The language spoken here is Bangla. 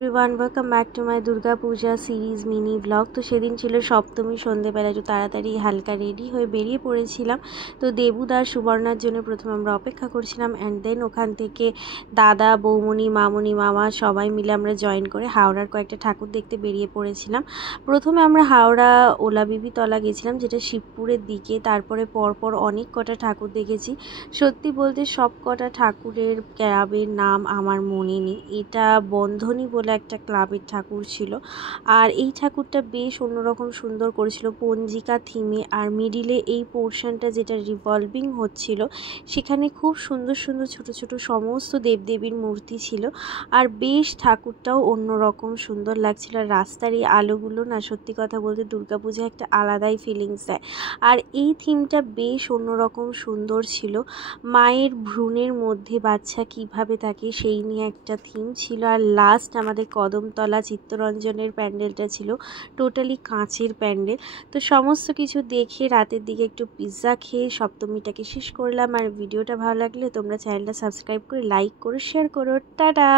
Everyone welcome back to my Durga Puja series mini blog. তো সেদিন ছিল সপ্তমী, সন্ধেবেলা একটু তাড়াতাড়ি হালকা রেডি হয়ে বেরিয়ে পড়েছিলাম। তো দেবুদার সুবর্ণার জন্য প্রথমে আমরা অপেক্ষা করছিলাম, অ্যান্ড দেন ওখান থেকে দাদা, বৌমনি, মামনি, মামা সবাই মিলে আমরা জয়েন করে হাওড়ার কয়েকটা ঠাকুর দেখতে বেরিয়ে পড়েছিলাম। প্রথমে আমরা হাওড়া ওলাবিবি তলা গেছিলাম, যেটা শিবপুরের দিকে। তারপরে পরপর অনেক কটা ঠাকুর দেখেছি। সত্যি বলতে সব কটা ঠাকুরের ক্লাবের নাম আমার মনে নেই। এটা বন্ধনী বলে একটা ক্লাবের ঠাকুর ছিল, আর এই ঠাকুরটা বেশ অন্যরকম সুন্দর করেছিল পঞ্জিকা থিমে। আর মিডিলে এই পোর্শনটা যেটা রিভলভিং হচ্ছিল, সেখানে খুব সুন্দর সুন্দর ছোট ছোট সমস্ত দেবদেবীর মূর্তি ছিল, আর বেশ ঠাকুরটাও অন্যরকম সুন্দর লাগছিল। আর রাস্তার এই আলোগুলো না, সত্যি কথা বলতে দুর্গাপূজা একটা আলাদাই ফিলিংস দেয়। আর এই থিমটা বেশ অন্যরকম সুন্দর ছিল। মায়ের ভ্রূণের মধ্যে বাচ্চা কিভাবে থাকে সেই নিয়ে একটা থিম ছিল। আর লাস্ট আমাদের কদমতলা চিত্তরঞ্জনের প্যান্ডেলটা ছিল টোটালি কাঁচের প্যান্ডেল। তো সমস্ত কিছু দেখে রাতের দিকে একটু পিৎজা খেয়ে সপ্তমীটাকে শেষ করলাম। আর ভিডিওটা ভালো লাগলে তোমরা চ্যানেলটা সাবস্ক্রাইব করে লাইক করো, শেয়ার করো। টাটা।